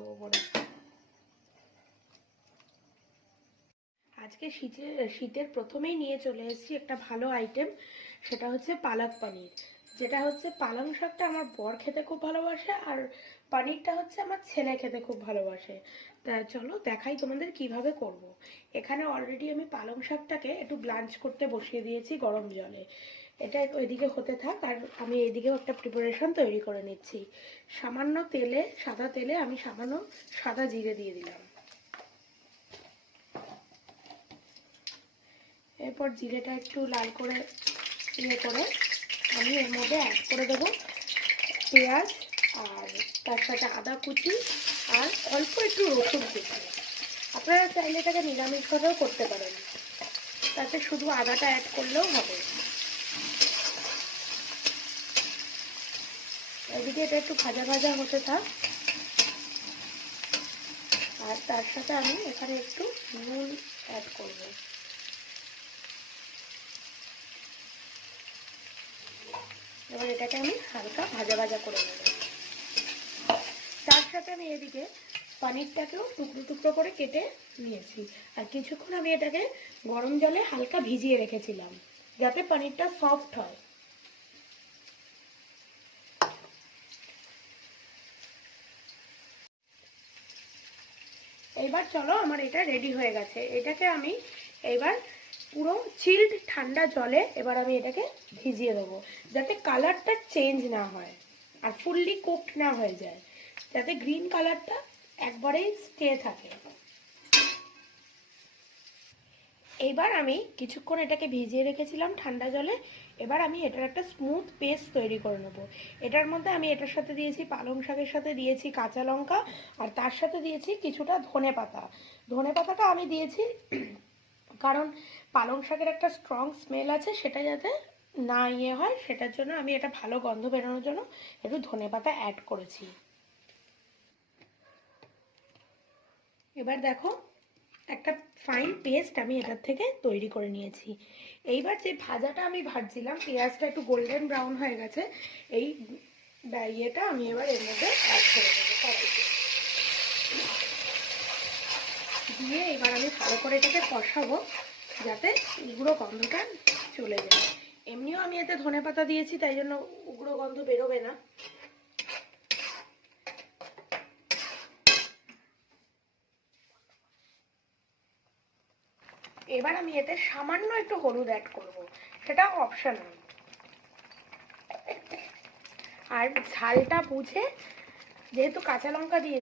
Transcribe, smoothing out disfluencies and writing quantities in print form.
দেবো পরে। আজকে শীতের প্রথমেই নিয়ে চলে এসেছি একটা ভালো আইটেম, সেটা হচ্ছে পালক পনির। যেটা হচ্ছে পালং শাকটা আমার বর খেতে খুব ভালোবাসে, আর পনিরটা হচ্ছে আমার ছেলে খেতে খুব ভালোবাসে। তা চলো দেখাই তোমাদের কিভাবে করব। এখানে অলরেডি আমি পালং শাকটাকে একটু ব্লাঞ্চ করতে বসিয়ে দিয়েছি গরম জলে। এটা ওইদিকে হতে থাক, আর আমি এইদিকেও একটা প্রিপারেশন তৈরি করে নিচ্ছি। সামান্য তেলে, সাদা তেলে আমি সামান্য সাদা জিরে দিয়ে দিলাম। এরপর জিরেটা একটু লাল করে করে আমি এর মধ্যে অ্যাড করে দেবো পেঁয়াজ, আর তার সাথে আদা কুচি, আর অল্প একটু রসুন কুচি। আপনারা চাইলে এটাকে নিরামিষভাবেও করতে পারেন, তাতে শুধু আদাটা অ্যাড করলেও হবে। এদিকে এটা একটু ভাজা ভাজা হতে থাক, আর তার সাথে আমি এখানে একটু নুন অ্যাড করবো। এবার এটাকে আমি হালকা ভাজা ভাজা করে নেব। তার সাথে আমি এদিকে পনিরটাকেও টুকরো টুকরো করে কেটে নিয়েছি, আর কিছুক্ষণ আমি এটাকে গরম জলে হালকা ভিজিয়ে রেখেছিলাম যাতে পনিরটা সফট হয়। এবার চলো, আমার এটা রেডি হয়ে গেছে। এটাকে আমি এবার পুরো চিল্ড ঠান্ডা জলে এবার আমি এটাকে ভিজিয়ে দেবো, যাতে কালারটা চেঞ্জ না হয় আর ফুললি কুকড না হয়ে যায়, যাতে গ্রিন কালারটা একবারেই স্টে থাকে। এবার আমি কিছুক্ষণ এটাকে ভিজিয়ে রেখেছিলাম ঠান্ডা জলে। এবার আমি এটার একটা স্মুথ পেস্ট তৈরি করে নেব। এটার মধ্যে আমি এটার সাথে দিয়েছি পালং শাকের সাথে দিয়েছি কাঁচা লঙ্কা, আর তার সাথে দিয়েছি কিছুটা ধনে পাতা। ধনে পাতাটা আমি দিয়েছি কারণ পালং শাকের একটা স্ট্রং স্মেল আছে, সেটা যাতে না হয়, সেটার জন্য আমি এটা ভালো গন্ধ বেরোনোর জন্য একটু ধনে পাতা অ্যাড করেছি। এবার দেখো, একটা ফাইন পেস্ট আমি এটার থেকে তৈরি করে নিয়েছি। এইবার যে ভাজাটা আমি ভাজছিলাম, পেঁয়াজটা একটু গোল্ডেন ব্রাউন হয়ে গেছে, এই ইয়েটা আমি এবার এর মধ্যে অ্যাড করে দেবো কড়াইতে দিয়ে। এবার আমি ভালো করে এটাকে কষাবো যাতে উগ্র গন্ধটা চলে যায়। এমনিও আমি এতে ধনে পাতা দিয়েছি, তাই জন্য উগ্র গন্ধ বেরোবে না। এবার আমি এতে সামান্য একটু হলুদ অ্যাড করব, সেটা অপশনাল। আর ঝালটা বুঝে, যেহেতু কাঁচা লঙ্কা দিয়ে